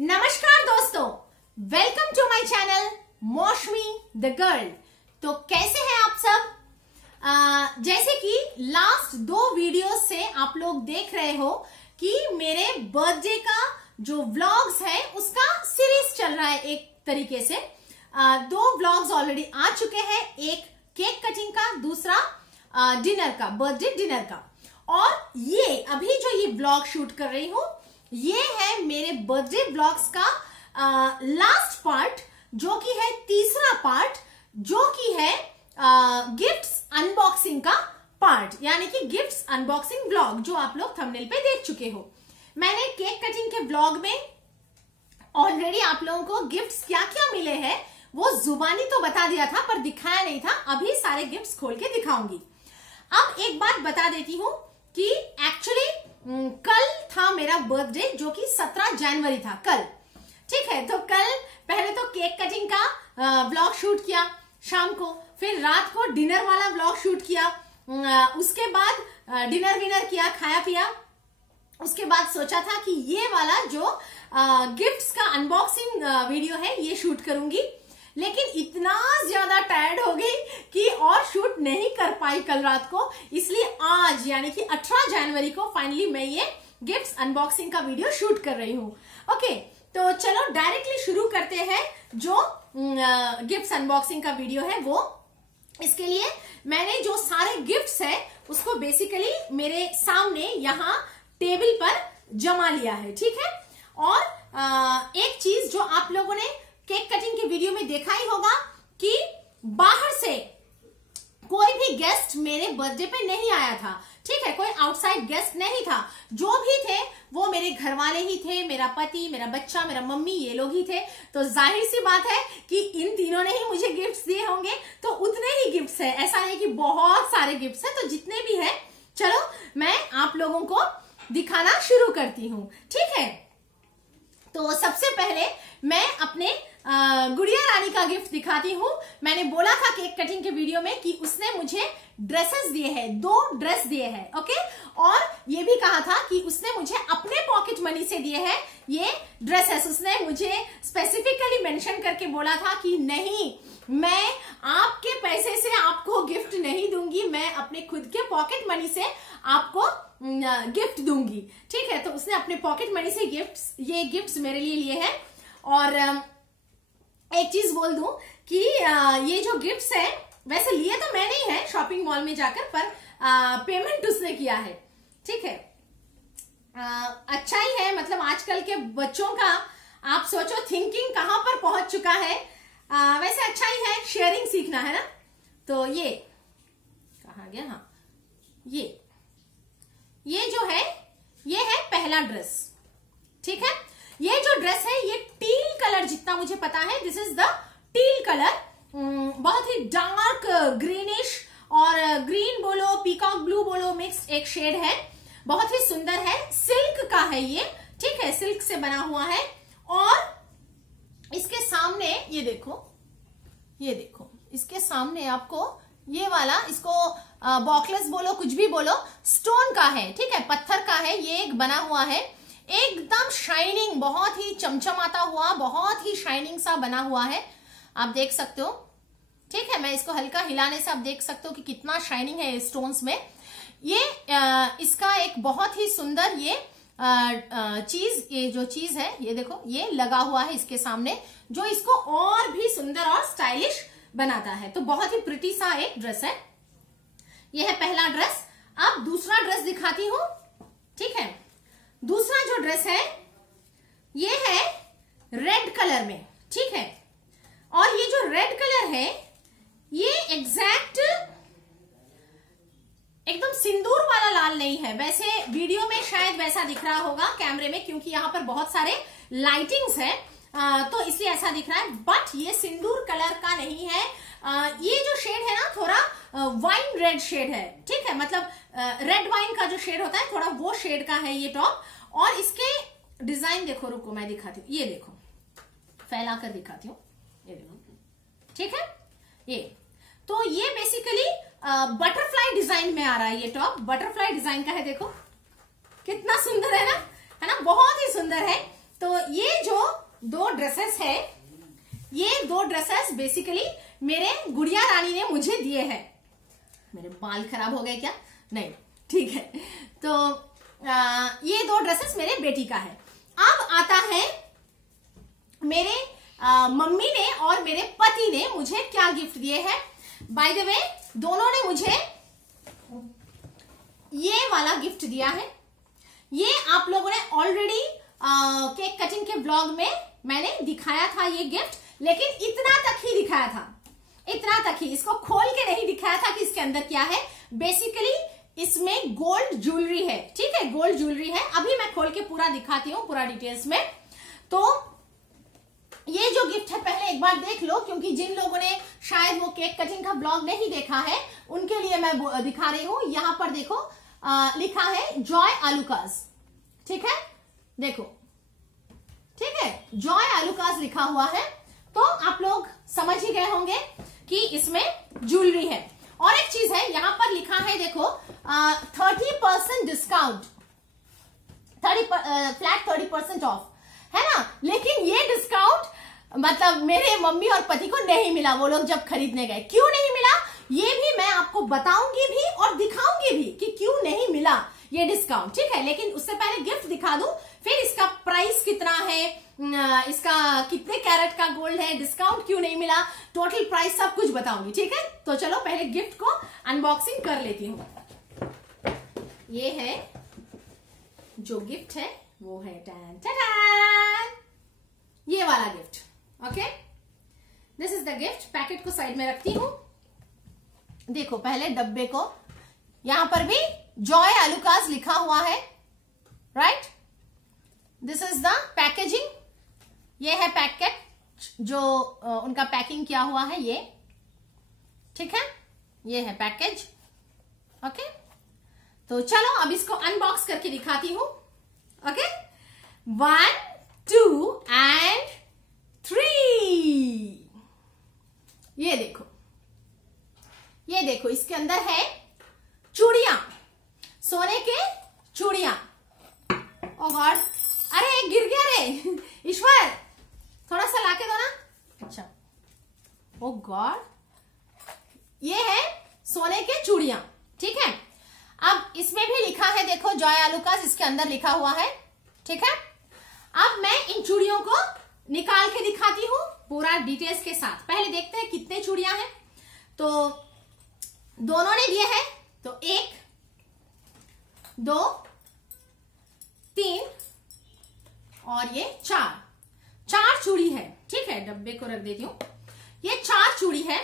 नमस्कार दोस्तों, welcome to my channel मौसमी द गर्ल। तो कैसे हैं आप सब? जैसे कि लास्ट 2 वीडियो से आप लोग देख रहे हो कि मेरे बर्थडे का जो व्लॉग्स है उसका सीरीज चल रहा है। एक तरीके से 2 व्लॉग्स ऑलरेडी आ चुके हैं, एक केक कटिंग का, दूसरा डिनर का, बर्थडे डिनर का। और ये अभी जो ये व्लॉग शूट कर रही हूं ये है मेरे बर्थडे व्लॉग्स का लास्ट पार्ट, जो कि है तीसरा पार्ट, जो कि है गिफ्ट्स अनबॉक्सिंग का पार्ट, यानी कि गिफ्ट्स अनबॉक्सिंग व्लॉग जो आप लोग थंबनेल पे देख चुके हो। मैंने केक कटिंग के व्लॉग में ऑलरेडी आप लोगों को गिफ्ट्स क्या क्या मिले हैं वो जुबानी तो बता दिया था, पर दिखाया नहीं था। अभी सारे गिफ्ट्स खोल के दिखाऊंगी। अब एक बात बता देती हूं कि एक्चुअली कल था मेरा बर्थडे, जो कि 17 जनवरी था कल। ठीक है, तो कल पहले तो केक कटिंग का व्लॉग शूट किया शाम को, फिर रात को डिनर वाला व्लॉग शूट किया, उसके बाद डिनर विनर किया, खाया पिया। उसके बाद सोचा था कि ये वाला जो गिफ्ट्स का अनबॉक्सिंग वीडियो है ये शूट करूंगी, लेकिन इतना ज्यादा टायर्ड हो गई कि और शूट नहीं कर पाई कल रात को। इसलिए आज यानी कि 18 जनवरी को फाइनली मैं ये गिफ्ट्स अनबॉक्सिंग का वीडियो शूट कर रही हूँ। ओके, तो चलो डायरेक्टली शुरू करते हैं जो गिफ्ट्स अनबॉक्सिंग का वीडियो है वो। इसके लिए मैंने जो सारे गिफ्ट्स है उसको बेसिकली मेरे सामने यहाँ टेबल पर जमा लिया है। ठीक है, और एक चीज जो आप लोगों ने केक कटिंग के वीडियो में देखा ही होगा कि बाहर से कोई भी गेस्ट मेरे बर्थडे पे नहीं आया था। ठीक है, कोई आउटसाइड गेस्ट नहीं था। जो भी थे वो मेरे घर वाले ही थे, मेरा पति, मेरा बच्चा, मेरा मम्मी, ये लोग ही थे। तो जाहिर सी बात है कि इन तीनों ने ही मुझे गिफ्ट्स दिए होंगे, तो उतने ही गिफ्ट्स है, ऐसा नहीं कि बहुत सारे गिफ्ट्स है। तो जितने भी है चलो मैं आप लोगों को दिखाना शुरू करती हूँ। ठीक है, तो सबसे पहले मैं अपने गुड़िया रानी का गिफ्ट दिखाती हूँ। मैंने बोला था केक कटिंग के वीडियो में कि उसने मुझे ड्रेसेस दिए हैं, 2 ड्रेस दिए हैं। ओके, और ये भी कहा था कि उसने मुझे अपने पॉकेट मनी से दिए हैं ये ड्रेसेस। उसने मुझे स्पेसिफिकली मेंशन करके बोला था कि नहीं, मैं आपके पैसे से आपको गिफ्ट नहीं दूंगी, मैं अपने खुद के पॉकेट मनी से आपको गिफ्ट दूंगी। ठीक है, तो उसने अपने पॉकेट मनी से ये गिफ्ट्स मेरे लिए लिए हैं। और एक चीज बोल दूं कि ये जो गिफ्ट्स है वैसे लिए तो मैंने ही है शॉपिंग मॉल में जाकर, पर पेमेंट उसने किया है। ठीक है, अच्छा ही है, मतलब आजकल के बच्चों का आप सोचो थिंकिंग कहां पर पहुंच चुका है। वैसे अच्छा ही है, शेयरिंग सीखना है ना। तो ये कहाँ गया, हाँ ये जो है ये है पहला ड्रेस। ठीक है, ये जो ड्रेस है ये टील कलर, जितना मुझे पता है this is the teal colour. बहुत ही डार्क ग्रीनिश और ग्रीन बोलो, पीकॉक ब्लू बोलो, मिक्स एक शेड है। बहुत ही सुंदर है, सिल्क का है ये। ठीक है, सिल्क से बना हुआ है। और इसके सामने ये देखो इसके सामने आपको ये वाला, इसको बॉकलेस बोलो, कुछ भी बोलो, स्टोन का है। ठीक है, पत्थर का है, ये एक बना हुआ है, एकदम शाइनिंग, बहुत ही चमचमाता हुआ, बहुत ही शाइनिंग सा बना हुआ है, आप देख सकते हो। ठीक है, मैं इसको हल्का हिलाने से आप देख सकते हो कि कितना शाइनिंग है स्टोन्स में। ये इसका एक बहुत ही सुंदर ये चीज, ये जो चीज है ये देखो, ये लगा हुआ है इसके सामने, जो इसको और भी सुंदर और स्टाइलिश बनाता है। तो बहुत ही प्रिटी सा एक ड्रेस है। ये है पहला ड्रेस। अब दूसरा ड्रेस दिखाती हूं। ठीक है, दूसरा जो ड्रेस है ये है रेड कलर में। ठीक है, और ये जो रेड कलर है ये एग्जैक्ट एकदम सिंदूर वाला लाल नहीं है। वैसे वीडियो में शायद वैसा दिख रहा होगा कैमरे में, क्योंकि यहाँ पर बहुत सारे लाइटिंग्स है, तो इसलिए ऐसा दिख रहा है, बट ये सिंदूर कलर का नहीं है। ये जो शेड है ना थोड़ा वाइन रेड शेड है। ठीक है, मतलब रेड वाइन का जो शेड होता है थोड़ा वो शेड का है ये टॉप। और इसके डिजाइन देखो, रुको मैं दिखाती हूँ, ये देखो, फैला कर दिखाती हूँ, ये देखो। ठीक है, ये तो ये बेसिकली बटरफ्लाई डिजाइन में आ रहा है। ये टॉप बटरफ्लाई डिजाइन का है, देखो कितना सुंदर है ना, बहुत ही सुंदर है। तो ये जो दो ड्रेसेस है, ये दो ड्रेसेस बेसिकली मेरे गुड़िया रानी ने मुझे दिए हैं। मेरे बाल खराब हो गए क्या? नहीं, ठीक है। तो ये दो ड्रेसेस मेरे बेटी का है। अब आता है मेरे मम्मी ने और मेरे पति ने मुझे क्या गिफ्ट दिए हैं। बाय द वे, दोनों ने मुझे ये वाला गिफ्ट दिया है। ये आप लोगों ने ऑलरेडी केक कटिंग के ब्लॉग में मैंने दिखाया था ये गिफ्ट, लेकिन इतना तक ही दिखाया था, इतना तक ही। इसको खोल के नहीं दिखाया था कि इसके अंदर क्या है। बेसिकली इसमें गोल्ड ज्वेलरी है, ठीक है, गोल्ड ज्वेलरी है। अभी मैं खोल के पूरा दिखाती हूँ, पूरा डिटेल्स में। तो ये जो गिफ्ट है पहले एक बार देख लो, क्योंकि जिन लोगों ने शायद वो केक कटिंग का ब्लॉग नहीं देखा है उनके लिए मैं दिखा रही हूं। यहां पर देखो लिखा है जॉय आलूकास, ठीक है, देखो, ठीक है, जॉय आलूकास लिखा हुआ है। तो आप लोग समझ ही गए होंगे कि इसमें ज्वेलरी है। और एक चीज है, यहां पर लिखा है देखो 30% डिस्काउंट, फ्लैट 30% ऑफ, है ना। लेकिन ये डिस्काउंट मतलब मेरे मम्मी और पति को नहीं मिला, वो लोग जब खरीदने गए। क्यों नहीं मिला ये भी मैं आपको बताऊंगी भी और दिखाऊंगी भी कि क्यों नहीं मिला ये डिस्काउंट, ठीक है। लेकिन उससे पहले गिफ्ट दिखा दूं, फिर इसका प्राइस कितना है, इसका कितने कैरेट का गोल्ड है, डिस्काउंट क्यों नहीं मिला, टोटल प्राइस सब कुछ बताऊंगी, ठीक है। तो चलो पहले गिफ्ट को अनबॉक्सिंग कर लेती हूं। ये है जो गिफ्ट है वो है टैन टैन, ये वाला gift, okay. This is the gift. Packet को साइड में रखती हूं। देखो पहले डब्बे को, यहां पर भी जॉय आलूकास लिखा हुआ है, right. This is the packaging, ये है पैकेट जो उनका पैकिंग किया हुआ है, ये ठीक है, ये है पैकेज, ओके। तो चलो अब इसको अनबॉक्स करके दिखाती हूं, ओके। 1 2 and 3। ये देखो, ये देखो, इसके अंदर है चूड़ियां, सोने के चूड़ियां। ओ गॉड, अरे गिर गया रे ईश्वर, थोड़ा सा लाके दो ना। अच्छा, ओ गॉड, ये है सोने के चूड़ियां, ठीक है। अब इसमें भी लिखा है देखो जॉय आलूकास, इसके अंदर लिखा हुआ है, ठीक है। अब मैं इन चूड़ियों को निकाल के दिखाती हूं पूरा डिटेल्स के साथ। पहले देखते हैं कितने चूड़ियां हैं। तो दोनों ने दिए हैं, तो 1 2 3 और ये 4 चूड़ी है, ठीक है। डब्बे को रख देती हूं। ये 4 चूड़ी है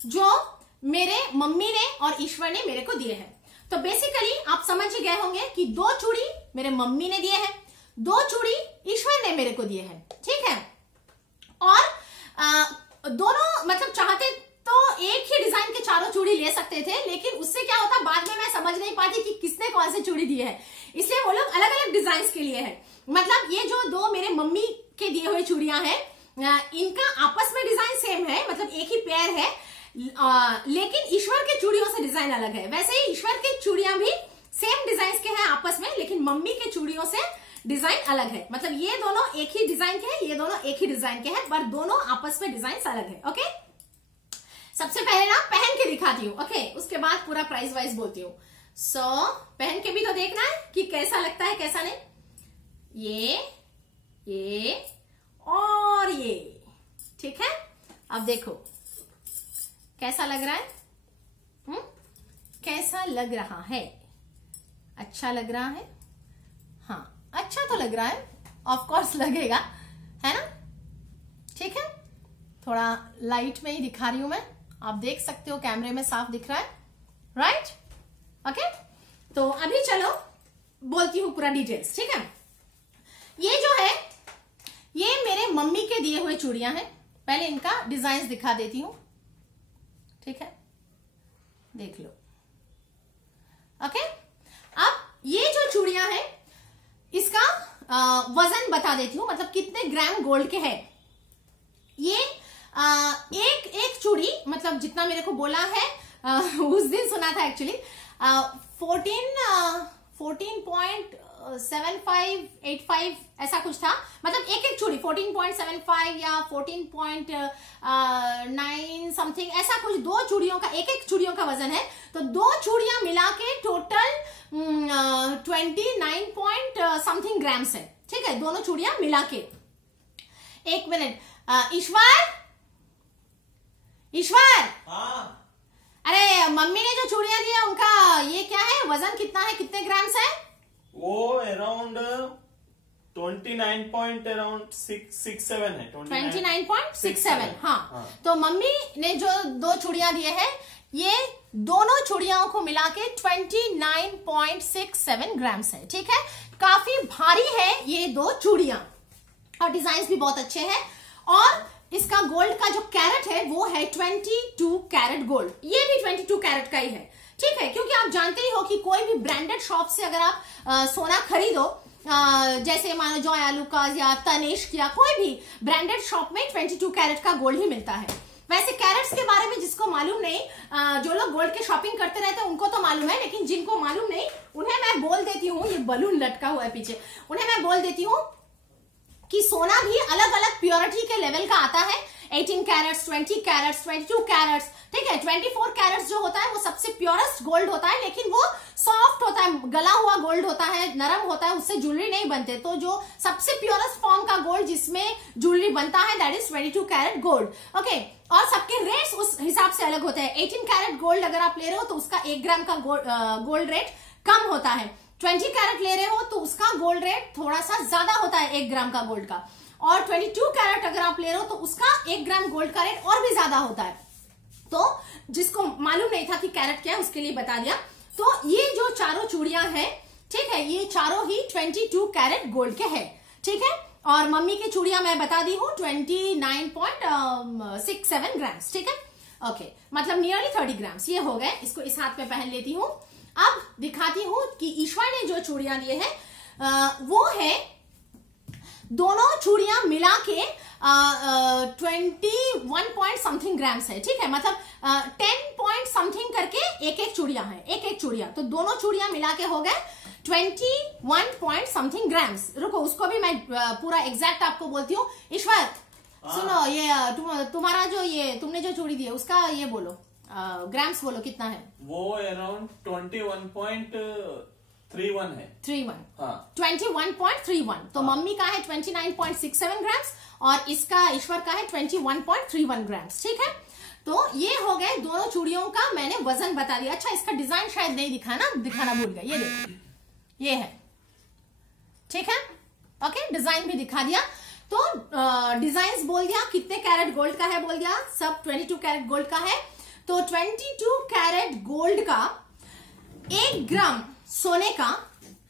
जो मेरे मम्मी ने और ईश्वर ने मेरे को दिए हैं। तो बेसिकली आप समझ ही गए होंगे कि 2 चूड़ी मेरे मम्मी ने दिए हैं, 2 चूड़ी ईश्वर ने मेरे को दिए हैं, ठीक है। और दोनों मतलब चाहते तो एक ही डिजाइन के चारों चूड़ी ले सकते थे, लेकिन उससे क्या होता बाद में मैं समझ नहीं पाती कि किसने कौन से चूड़ी दिए हैं, इसलिए वो लोग अलग अलग डिजाइन के लिए है। मतलब ये जो 2 मेरे मम्मी के दिए हुए चूड़ियां हैं, इनका आपस में डिजाइन सेम है, मतलब एक ही पेयर है, लेकिन ईश्वर के चूड़ियों से डिजाइन अलग है। वैसे ही ईश्वर की चूड़ियां भी सेम डिजाइन के हैं आपस में, लेकिन मम्मी के चूड़ियों से डिजाइन अलग है। मतलब ये दोनों एक ही डिजाइन के हैं, ये दोनों एक ही डिजाइन के हैं, पर दोनों आपस में डिजाइन अलग है, ओके। सबसे पहले ना पहन के दिखाती हूँ, ओके, उसके बाद पूरा प्राइस वाइज बोलती हूँ। सो पहन के भी तो देखना है कि कैसा लगता है कैसा नहीं। ये और ये, ठीक है। अब देखो कैसा लग रहा है, कैसा लग रहा है, अच्छा लग रहा है, हाँ अच्छा तो लग रहा है, ऑफ कोर्स लगेगा, है ना, ठीक है। थोड़ा लाइट में ही दिखा रही हूं मैं, आप देख सकते हो कैमरे में साफ दिख रहा है, राइट, ओके। तो अभी चलो बोलती हूं पूरा डिटेल्स, ठीक है। ये जो है ये मेरे मम्मी के दिए हुए चूड़ियां हैं। पहले इनका डिजाइन दिखा देती हूं, ठीक है, देख लो, ओके। अब ये जो चूड़ियां हैं इसका वजन बता देती हूं, मतलब कितने ग्राम गोल्ड के हैं। ये एक चूड़ी मतलब जितना मेरे को बोला है, उस दिन सुना था एक्चुअली 14 7585 ऐसा कुछ था, मतलब एक एक चूड़ी 14.75 या 14.9 समथिंग ऐसा कुछ, दो चूड़ियों का एक एक चूड़ियों का वजन है। तो दो चूड़ियां मिला के टोटल 29 पॉइंट समथिंग ग्राम्स है, ठीक है, दोनों चूड़ियां मिला के। एक मिनट, ईश्वर हाँ। अरे मम्मी ने जो चूड़ियां दी है उनका ये क्या है, वजन कितना है, कितने ग्राम्स है? वो अराउंड 29.67 है। 29.67 हाँ। तो मम्मी ने जो दो चूड़ियां दिए हैं, ये दोनों चूड़ियों को मिला के 29.67 ग्राम्स है, ठीक है। काफी भारी है ये दो चूड़ियां और डिजाइन भी बहुत अच्छे हैं। और इसका गोल्ड का जो कैरेट है वो है 22 कैरेट गोल्ड, ये भी 22 कैरेट का ही है, ठीक है। क्योंकि आप जानते ही हो कि कोई भी ब्रांडेड शॉप से अगर आप सोना खरीदो, जैसे मानो जॉय आलूकास या तनिष्क या कोई भी ब्रांडेड शॉप में 22 कैरेट का गोल्ड ही मिलता है। वैसे कैरेट्स के बारे में जिसको मालूम नहीं, जो लोग गोल्ड के शॉपिंग करते रहते हैं उनको तो मालूम है, लेकिन जिनको मालूम नहीं उन्हें मैं बोल देती हूँ, ये बलून लटका हुआ है पीछे, उन्हें मैं बोल देती हूँ कि सोना भी अलग अलग प्योरिटी के लेवल का आता है। 18 कैरेट्स, 20 कैरेट्स, 22 कैरेट्स, ठीक है। 24 कैरेट्स जो होता है वो सबसे प्योरेस्ट गोल्ड होता है, लेकिन वो सॉफ्ट होता है, गला हुआ गोल्ड होता है, नरम होता है, उससे ज्वेलरी नहीं बनते। तो जो सबसे प्योरेस्ट फॉर्म का गोल्ड जिसमें ज्वेलरी बनता है that is 22 carat gold, okay. और सबके रेट्स उस हिसाब से अलग होते हैं। 18 कैरेट गोल्ड अगर आप ले रहे हो तो उसका 1 ग्राम का गोल्ड रेट कम होता है। 20 कैरेट ले रहे हो तो उसका गोल्ड रेट थोड़ा सा ज्यादा होता है 1 ग्राम का गोल्ड का। और 22 कैरेट अगर आप ले रहे हो तो उसका 1 ग्राम गोल्ड का रेट और भी ज्यादा होता है। तो जिसको मालूम नहीं था कि कैरेट क्या है उसके लिए बता दिया। तो ये जो चारों चूड़ियां हैं, ठीक है, ये चारों ही 22 कैरेट गोल्ड के हैं, ठीक है। और मम्मी की चूड़ियां मैं बता दी हूँ 29.67 ग्राम्स, ठीक है, ओके, मतलब नियरली 30 ग्राम्स ये हो गए। इसको इस हाथ में पहन लेती हूँ। अब दिखाती हूँ कि ईश्वर ने जो चूड़ियां दिए हैं वो है, दोनों चूड़ियां मिला के 21 पॉइंट समथिंग ग्राम्स है, ठीक है, मतलब 10 पॉइंट समथिंग करके एक एक चूड़ियां है, एक एक चूड़ियां, तो दोनों चूड़ियां मिला के हो गए 21 पॉइंट समथिंग ग्राम्स। रुको, उसको भी मैं पूरा एग्जैक्ट आपको बोलती हूँ। ईश्वर सुनो, ये तुम्हारा जो ये तुमने जो चूड़ी दी है उसका ये बोलो, ग्राम्स बोलो कितना है? वो अराउंड 21.31 है। 31 हाँ। 21.31। तो मम्मी का है 29.67 ग्राम्स और इसका ईश्वर का है 21.31 ग्राम्स, ठीक है। तो ये हो गए दोनों चूड़ियों का मैंने वजन बता दिया। अच्छा, इसका डिजाइन शायद नहीं दिखाना भूल गया, ये देखो, ये है, ठीक है, ओके, डिजाइन भी दिखा दिया। तो डिजाइन बोल दिया, कितने कैरेट गोल्ड का है बोल दिया, सब 22 कैरेट गोल्ड का है। तो 22 कैरेट गोल्ड का 1 ग्राम सोने का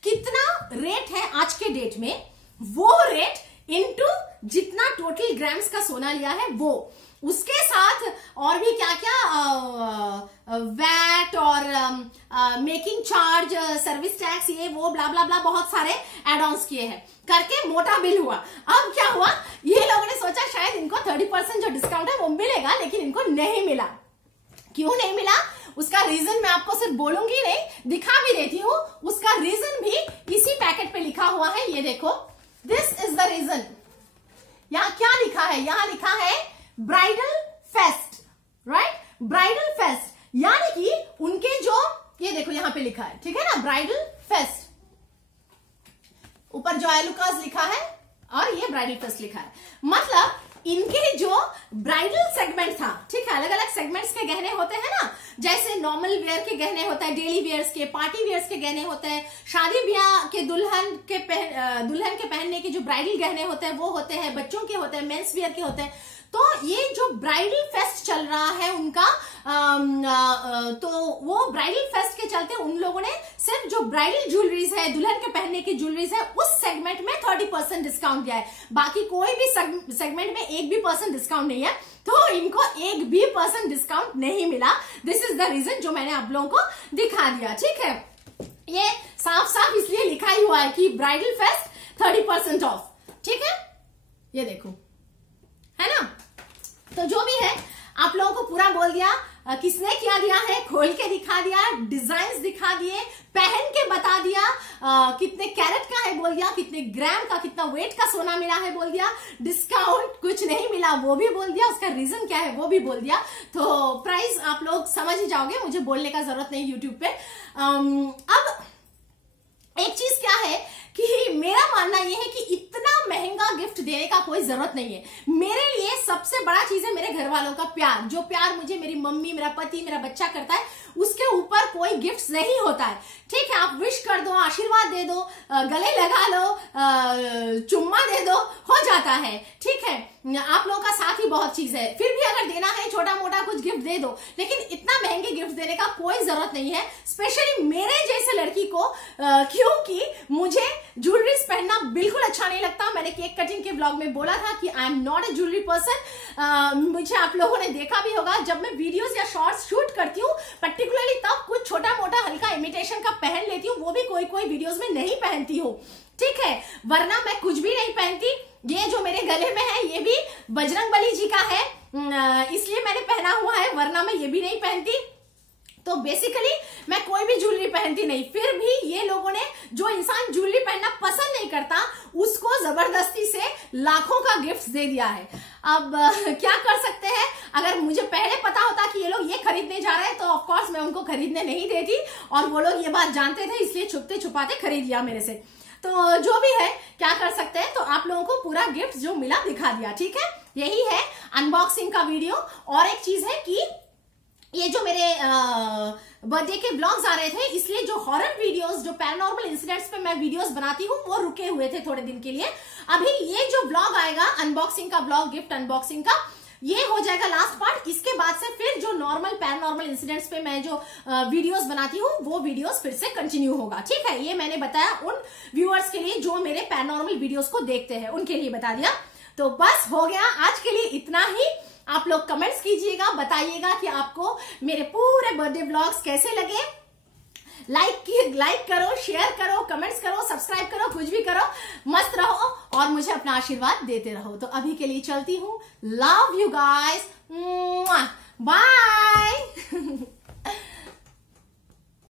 कितना रेट है आज के डेट में, वो रेट इनटू जितना टोटल ग्राम्स का सोना लिया है वो, उसके साथ और भी क्या क्या वैट और मेकिंग चार्ज, सर्विस टैक्स, ये वो ब्ला ब्ला ब्ला बहुत सारे एड ऑन्स किए हैं करके मोटा बिल हुआ। अब क्या हुआ, ये लोगों ने सोचा शायद इनको 30% जो डिस्काउंट है वो मिलेगा, लेकिन इनको नहीं मिला। क्यों नहीं मिला उसका रीजन मैं आपको सिर्फ बोलूंगी नहीं, दिखा भी देती हूँ। उसका रीजन भी इसी पैकेट पे लिखा हुआ है, ये देखो, दिस इज द रीजन। यहाँ क्या लिखा है, यहाँ लिखा है bridal fest, right, bridal fest, यानी कि उनके जो, ये देखो यहाँ पे लिखा है, ठीक है ना, ब्राइडल फेस्ट, ऊपर जो आलूकास लिखा है और ये ब्राइडल फेस्ट लिखा है। मतलब इनके जो ब्राइडल सेगमेंट था, ठीक है, अलग अलग सेगमेंट्स के गहने होते हैं ना, जैसे नॉर्मल वेयर के गहने होते हैं, डेली वेयर्स के, पार्टी वेयर्स के गहने होते हैं, शादी ब्याह के दुल्हन के पहनने के जो ब्राइडल गहने होते हैं वो होते हैं, बच्चों के होते हैं, मेंस वेयर के होते हैं। तो ये जो ब्राइडल फेस्ट चल रहा है उनका, तो वो ब्राइडल फेस्ट के चलते उन लोगों ने सिर्फ जो ब्राइडल ज्वेलरीज है, दुल्हन के पहनने की ज्वेलरीज है, उस सेगमेंट में 30% डिस्काउंट दिया है। बाकी कोई भी सेगमेंट में 1 भी % डिस्काउंट नहीं है, तो इनको 1 भी % डिस्काउंट नहीं मिला। दिस इज द रीजन जो मैंने आप लोगों को दिखा दिया, ठीक है। ये साफ साफ इसलिए लिखा ही हुआ है कि ब्राइडल फेस्ट 30% ऑफ, ठीक है, ये देखो, है ना। तो जो भी है आप लोगों को पूरा बोल दिया। किसने क्या दिया है, खोल के दिखा दिया, डिजाइन्स दिखा दिए, पहन के बता दिया, कितने कैरेट का है बोल दिया, कितने ग्राम का, कितना वेट का सोना मिला है बोल दिया, डिस्काउंट कुछ नहीं मिला वो भी बोल दिया, उसका रीजन क्या है वो भी बोल दिया। तो प्राइस आप लोग समझ ही जाओगे, मुझे बोलने का जरूरत नहीं यूट्यूब पे। अब एक चीज क्या है कि मेरा मानना यह है कि इतना महंगा गिफ्ट देने का कोई जरूरत नहीं है। मेरे लिए सबसे बड़ा चीज है मेरे घर वालों का प्यार। जो प्यार मुझे मेरी मम्मी, मेरा पति, मेरा बच्चा करता है, उसके ऊपर कोई गिफ्ट नहीं होता है। ठीक है, आप विश कर दो, आशीर्वाद दे दो, गले लगा लो, चुम्मा दे दो, हो जाता है। ठीक है, आप लोगों का साथ ही बहुत चीज है। फिर भी अगर देना है छोटा मोटा कुछ गिफ्ट दे दो, लेकिन इतना महंगे गिफ्ट देने का कोई जरूरत नहीं है, स्पेशली मेरे जैसे लड़की को, क्योंकि मुझे ज्वेलरीज पहनना बिल्कुल अच्छा नहीं लगता। मैंने केक कटिंग के ब्लॉग में बोला था कि I am not a jewellery person. मुझे आप लोगों ने देखा भी होगा, जब मैं वीडियोस या शॉर्ट्स शूट करती हूँ पर्टिकुलरली, तब कुछ छोटा मोटा हल्का इमिटेशन का पहन लेती हूँ, वो भी कोई कोई वीडियोस में नहीं पहनती हूँ। ठीक है, वरना मैं कुछ भी नहीं पहनती। ये जो मेरे गले में है ये भी बजरंगबली जी का है, इसलिए मैंने पहना हुआ है, वरना मैं ये भी नहीं पहनती। तो बेसिकली मैं कोई भी ज्वेलरी पहनती नहीं। फिर भी ये लोगों ने, जो इंसान ज्वेलरी पहनना पसंद नहीं करता, उसको जबरदस्ती से लाखों का गिफ्ट दे दिया है। अब क्या कर सकते हैं। अगर मुझे पहले पता होता कि ये लोग ये खरीदने जा रहे हैं, तो ऑफ कोर्स मैं उनको खरीदने नहीं देती, और वो लोग ये बात जानते थे, इसलिए छुपते छुपाते खरीद लिया मेरे से। तो जो भी है, क्या कर सकते हैं। तो आप लोगों को पूरा गिफ्ट जो मिला दिखा दिया। ठीक है, यही है अनबॉक्सिंग का वीडियो। और एक चीज है कि ये जो मेरे बर्थडे के ब्लॉग्स आ रहे थे, इसलिए जो हॉरर वीडियोस, जो पैरानॉर्मल इंसिडेंट्स पे मैं वीडियोस बनाती हूँ, वो रुके हुए थे थोड़े दिन के लिए। अभी ये जो ब्लॉग आएगा अनबॉक्सिंग का ब्लॉग, गिफ्ट अनबॉक्सिंग का, ये हो जाएगा लास्ट पार्ट। इसके बाद से फिर जो नॉर्मल पैरानॉर्मल इंसिडेंट्स पे मैं जो वीडियोस बनाती हूँ, वो वीडियोस फिर से कंटिन्यू होगा। ठीक है, ये मैंने बताया उन व्यूअर्स के लिए जो मेरे पैरानॉर्मल वीडियोस को देखते हैं, उनके लिए बता दिया। तो बस हो गया आज के लिए इतना ही। आप लोग कमेंट्स कीजिएगा, बताइएगा कि आपको मेरे पूरे बर्थडे व्लॉग्स कैसे लगे। लाइक करो, शेयर करो, कमेंट्स करो, सब्सक्राइब करो, कुछ भी करो, मस्त रहो और मुझे अपना आशीर्वाद देते रहो। तो अभी के लिए चलती हूँ। Love you guys, bye.